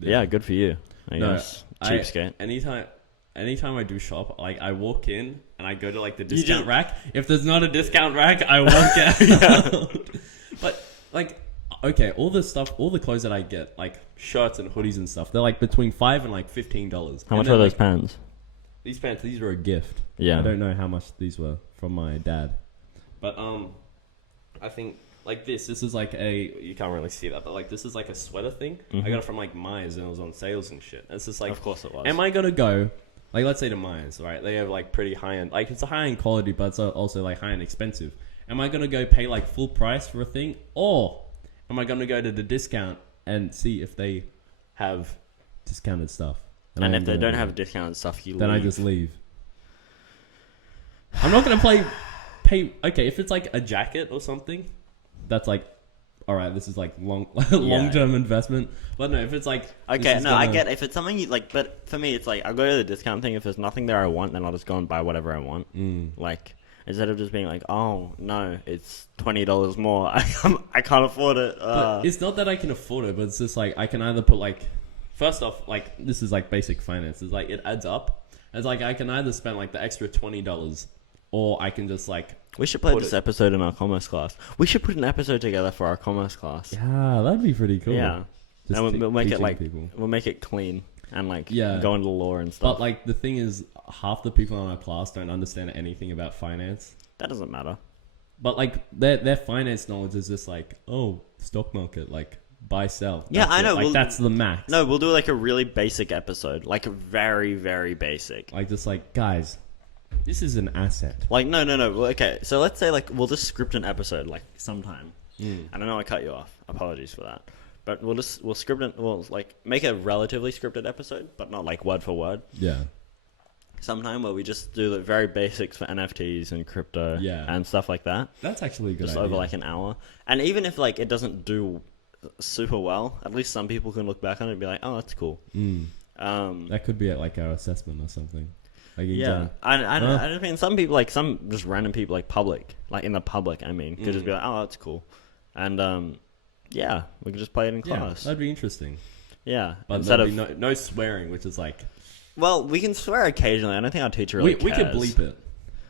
yeah, good for you. I guess. Cheapskate. Anytime I do shop, like, I walk in and I go to, like, the discount rack. If there's not a discount rack, I walk out. But, like, okay, all the clothes that I get, like, shirts and hoodies and stuff, they're, like, between $5 and, like, $15. How much are those pants? These pants, these were a gift. Yeah. I don't know how much these were from my dad. But, I think, like, this is, like, you can't really see that, but, like, this is, like, a sweater thing. I got it from, like, Myers, and it was on sales and shit. It's just, like... Of course it was. Am I gonna go... Like, let's say to Myers, right? They have, like, pretty high-end... Like, it's a high-end quality, but it's also, like, high-end expensive. Am I gonna go pay, like, full price for a thing? Or am I gonna go to the discount and see if they have discounted stuff? And if they don't have discounted stuff, you leave. Then I just leave. I'm not gonna pay... Okay, if it's, like, a jacket or something, that's, like... Alright, this is, like, long-term investment. But no, if it's, like... Okay, no, I get if it's something you, like... But for me, it's, like, I'll go to the discount thing. If there's nothing there I want, then I'll just go and buy whatever I want. Like, instead of just being like, oh, no, it's $20 more. I can't afford it. But it's not that I can afford it, but it's just, like, I can either put, like... First off, like, this is, like, basic finance. It's, like, it adds up. It's, like, I can either spend, like, the extra $20... Or I can just, like... We should play this episode in our commerce class. We should put an episode together for our commerce class. Yeah, that'd be pretty cool. Yeah. Just and we'll make it, like... people. We'll make it clean. And, like, go into law and stuff. But, like, the thing is, half the people in our class don't understand anything about finance. That doesn't matter. But, like, their finance knowledge is just, like, oh, stock market, like, buy, sell. Yeah, I know. Like, that's the max. No, we'll do, like, a really basic episode. Like, a very, very basic. Like, just, like, guys... This is an asset. Like, no. Well, okay, so let's say, like, we'll just script an episode, like, sometime. I don't know, I cut you off. Apologies for that. But we'll script it, we'll, like, make a relatively scripted episode, but not, like, word for word. Yeah. Sometime where we just do the very basics for NFTs and crypto and stuff like that. That's actually a good just idea. Over, like, an hour. And even if, like, it doesn't do super well, at least some people can look back on it and be like, oh, that's cool. That could be at, like, our assessment or something. Like I mean, some people, like, some just random people, like, public, like, in the public, I mean, could just be like, oh, that's cool. And, yeah, we could just play it in class. That'd be interesting. Yeah. But instead of... No swearing, which is, like... Well, we can swear occasionally. I don't think our teacher really cares. We could bleep it.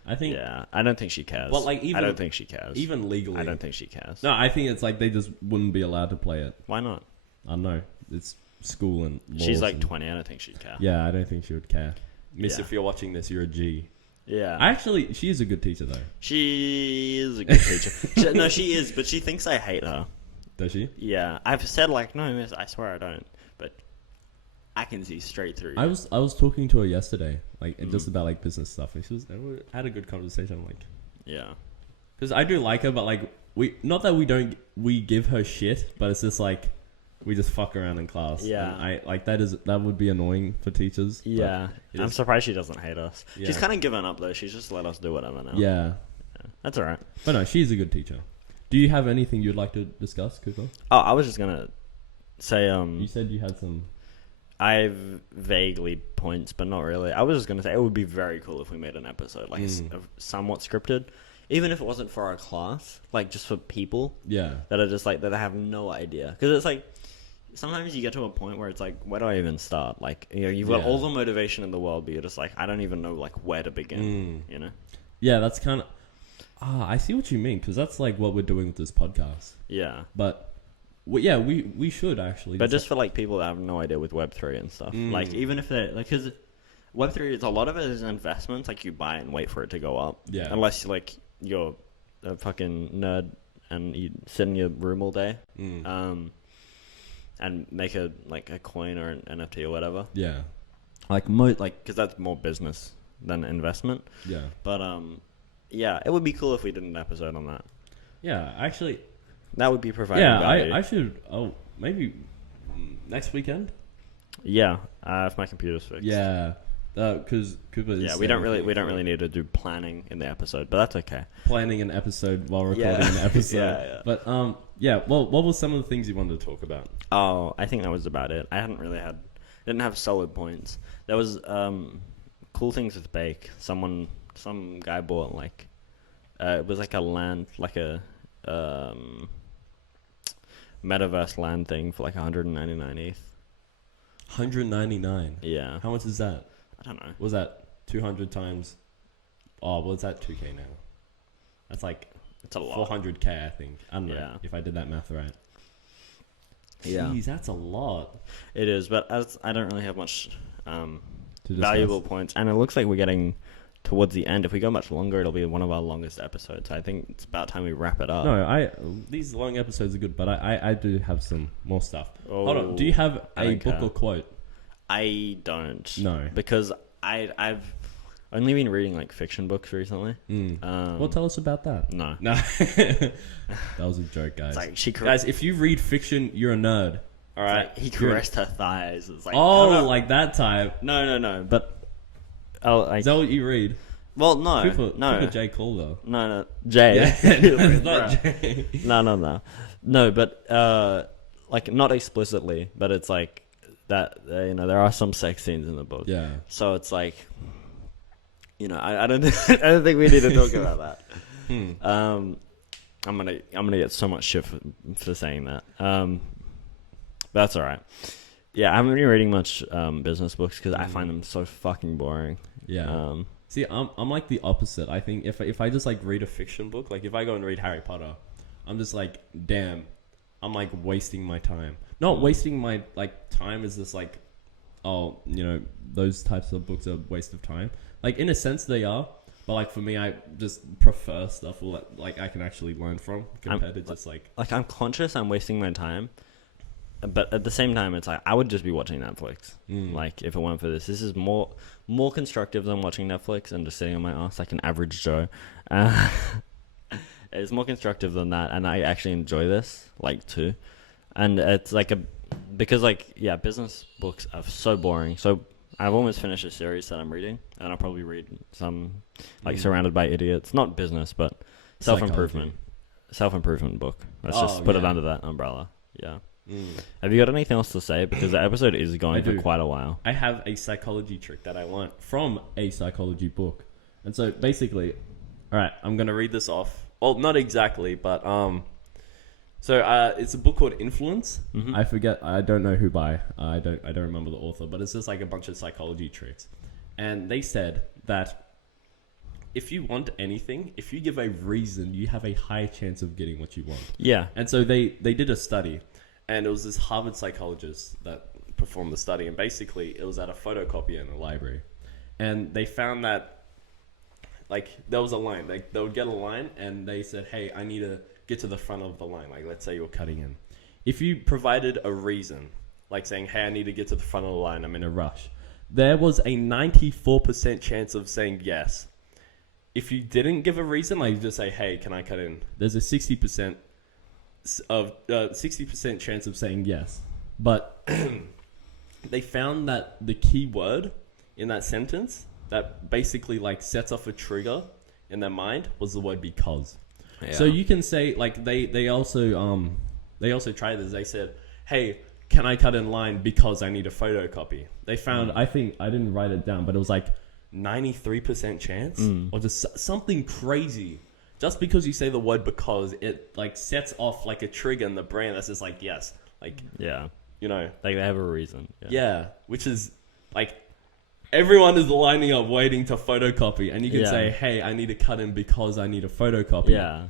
I think... Yeah, I don't think she cares. Well, like, even... I don't think she cares. Even legally. I don't think she cares. No, I think it's, like, they just wouldn't be allowed to play it. Why not? I don't know. It's school and laws. She's, like, 20. I don't think she'd care. Yeah, I don't think she would care. Miss, if you're watching this, you're a G. Yeah. Actually, she is a good teacher, though. She is a good teacher. No, she is, but she thinks I hate her. Does she? Yeah. I've said, like, no, miss, I swear I don't. But I can see straight through you. I was talking to her yesterday, like, just about, like, business stuff. And we had a good conversation, like... Yeah. Because I do like her, but, like, not that we give her shit, but it's just, like... We just fuck around in class. Yeah. And that would be annoying for teachers. Yeah. I'm surprised she doesn't hate us. Yeah. She's kind of given up, though. She's just let us do whatever now. Yeah. That's alright. But no, she's a good teacher. Do you have anything you'd like to discuss, Cooper? Oh, I was just going to say... You said you had some... I have vaguely points, but not really. I was just going to say, it would be very cool if we made an episode, like, somewhat scripted. Even if it wasn't for our class, like, just for people. Yeah. That are just, like, that have no idea. Because it's, like... Sometimes you get to a point where it's like, where do I even start? Like, you know, you've got all the motivation in the world, but you're just like, I don't even know, like, where to begin, you know? Yeah, that's kind of... I see what you mean, because that's, like, what we're doing with this podcast. Yeah. But, we should, actually. But just for, like, people that have no idea with Web3 and stuff. Like, even if they're... Like, because Web3, a lot of it is investments. Like, you buy it and wait for it to go up. Yeah. Unless, like, you're a fucking nerd and you sit in your room all day. And make a coin or an NFT or whatever. Yeah. Because that's more business than investment. Yeah. But yeah, it would be cool if we did an episode on that. Yeah, actually. That would be providing value. Yeah, I should. Oh, maybe next weekend. Yeah, if my computer's fixed. Yeah, Because Cooper is we don't really need to do planning in the episode, but that's okay. planning an episode while recording an episode. Yeah. But well, what were some of the things you wanted to talk about? Oh, I think that was about it. I didn't have solid points. There was cool things with Bake. Some guy bought like it was like a land, like a metaverse land thing for like 199 ETH. 199. Yeah. How much is that? I don't know. Was that 200 times? Oh, well, it's at 2K now. That's like It's a lot. 400K, I think. I don't know Yeah. if I did that math right. Yeah. Jeez, that's a lot. It is, but as I don't really have much To discuss. valuable points, and it looks like we're getting towards the end. If we go much longer, it'll be one of our longest episodes. I think it's about time we wrap it up. No, these long episodes are good, but I do have some more stuff. Hold on. Do you have I a don't book care. or quote? I don't. No. Because I've only been reading like fiction books recently. Well, tell us about that. No. No. That was a joke, guys. It's like Guys, if you read fiction, you're a nerd. All right. Like he caressed her thighs. It's like Like that type. no. But like, Is that what you read? well, no, Cooper J. Cole, though. no, Jay. Yeah, it's not Jay. No, but like not explicitly, but it's like that. There are some sex scenes in the book. Yeah. So it's like, I don't I don't think we need to talk about that. I'm gonna get so much shit for saying that. But that's all right. Yeah, I haven't been reading much business books because I find them so fucking boring. Yeah. See, I'm like the opposite. I think if I just like read a fiction book, like if I go and read Harry Potter, I'm just like, damn, I'm like wasting my time. Not wasting my like time is just like, oh, those types of books are a waste of time. Like in a sense they are, but like for me, I just prefer stuff like I can actually learn from compared to just like I'm conscious I'm wasting my time. But at the same time, it's like I would just be watching Netflix. Like if it weren't for this is more constructive than watching Netflix and just sitting on my ass like an average Joe. It's more constructive than that, and I actually enjoy this like too. And it's like because business books are so boring. So I've almost finished a series that I'm reading, and I'll probably read some like Surrounded by Idiots, not business, but self-improvement book. Let's just put it under that umbrella. Yeah. Have you got anything else to say? Because the episode is going for quite a while. I have a psychology trick that I learned from a psychology book. And so basically, all right, I'm going to read this off. Well, not exactly, but it's a book called Influence. I forget, I don't know who by. I don't remember the author, but it's just like a bunch of psychology tricks. And they said that if you want anything, if you give a reason, you have a high chance of getting what you want. Yeah. And so they did a study. And it was this Harvard psychologist that performed the study. And basically, it was at a photocopier in a library. And they found that, like, there was a line. They would get a line, and they said, hey, I need to get to the front of the line. Like, let's say you're cutting in. If you provided a reason, like saying, hey, I need to get to the front of the line, I'm in a rush, there was a 94% chance of saying yes. If you didn't give a reason, like, you just say, hey, can I cut in? There's a 60% chance of saying yes. But they found that the key word in that sentence that basically like sets off a trigger in their mind was the word because. Yeah. So you can say like they also tried this. They said, hey, can I cut in line because I need a photocopy? They found, I think I didn't write it down, but it was like 93% chance or just something crazy. Just because you say the word because, it like sets off like a trigger in the brain that's just like, yes. Like, yeah. Like they have a reason. Yeah. Which is like, everyone is lining up waiting to photocopy. And you can say, hey, I need to cut in because I need a photocopy. Yeah.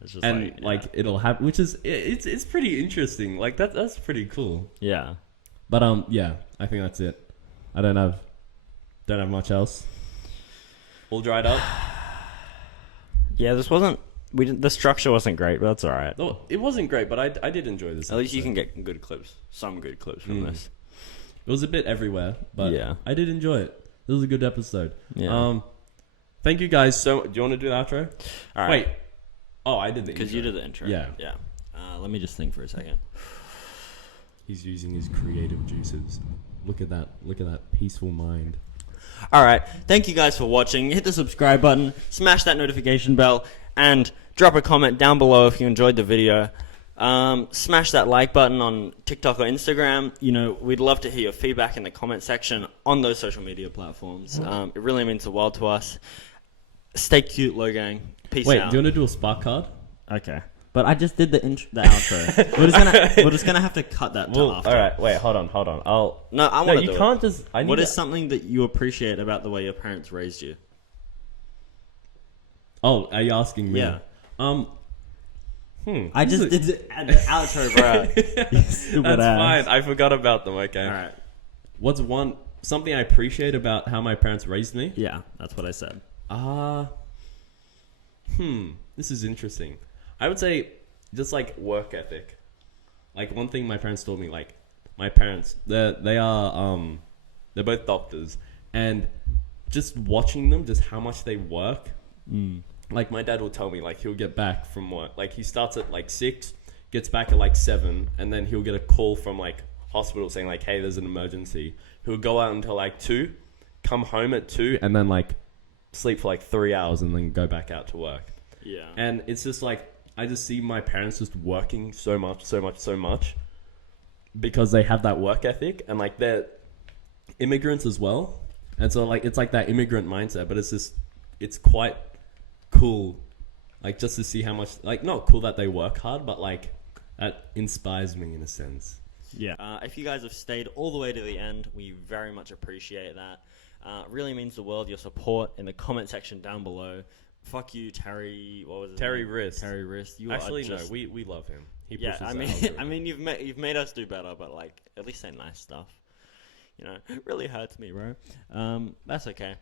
It's just it'll happen, which is, it's pretty interesting. Like that's pretty cool. Yeah. But yeah, I think that's it. I don't have much else. All dried up. Yeah, the structure wasn't great, but that's all right. No, it wasn't great, but I did enjoy this. At least you can get some good clips from this. It was a bit everywhere, but yeah. I did enjoy it. It was a good episode. Yeah. Thank you guys so much. Do you want to do the outro? All right. Wait. Oh, I did the intro. Because you did the intro. Yeah. Yeah. Let me just think for a second. He's using his creative juices. Look at that peaceful mind. All right. Thank you guys for watching. Hit the subscribe button, smash that notification bell, and drop a comment down below if you enjoyed the video. Smash that like button on TikTok or Instagram. You know, we'd love to hear your feedback in the comment section on those social media platforms. It really means the world to us. Stay cute, Logang. Peace Wait, out. do you want to do a spark card? Okay. But I just did the outro. We're just gonna have to cut that till after. All right, wait, hold on. No, I want No, to. you can't just. What is something that you appreciate about the way your parents raised you? Oh, are you asking me? Yeah. I just did the outro, bro. That's fine. I forgot about them. Okay. All right. What's something I appreciate about how my parents raised me? Yeah, that's what I said. This is interesting. I would say just like work ethic. Like one thing my parents told me, like my parents, they're both doctors, and just watching them, just how much they work. Like my dad will tell me, like he'll get back from work, like he starts at like 6, gets back at like 7, and then he'll get a call from like hospital saying like, hey, there's an emergency. He'll go out until like 2, come home at 2, and then like sleep for like 3 hours and then go back out to work. Yeah. And it's just like, I just see my parents just working so much because they have that work ethic, and like they're immigrants as well. And so like, it's like that immigrant mindset, but it's quite cool. Like just to see how much, like not cool that they work hard, but like that inspires me in a sense. Yeah. If you guys have stayed all the way to the end, we very much appreciate that. Really means the world, your support in the comment section down below. Fuck you, Terry. What was it? Terry Wrist. Terry Wrist. You Actually, are just... no, we love him. He yeah, pushes I mean, you've made us do better, but like, at least say nice stuff. You know, it really hurts me, bro. That's okay.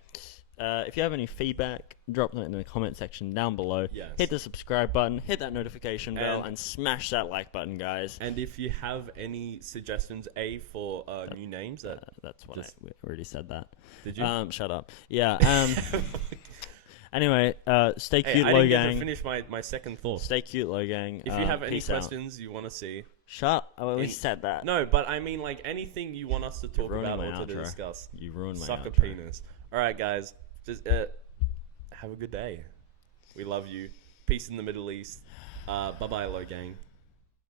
If you have any feedback, drop that in the comment section down below. Yes. Hit the subscribe button, hit that notification bell, and smash that like button, guys. And if you have any suggestions, for new names, that's what we already said that. Did you? Shut up. Yeah. Anyway, stay cute, I Low didn't get Gang. to finish my second thought. Stay cute, Low Gang. If you have any peace out. questions you want to see, Shut up. We said that. no, but I mean like anything you want us to talk ruining about my or to outro. discuss. You ruined my Suck a outro. penis. All right, guys, just have a good day. We love you. Peace in the Middle East. Bye bye, Low Gang.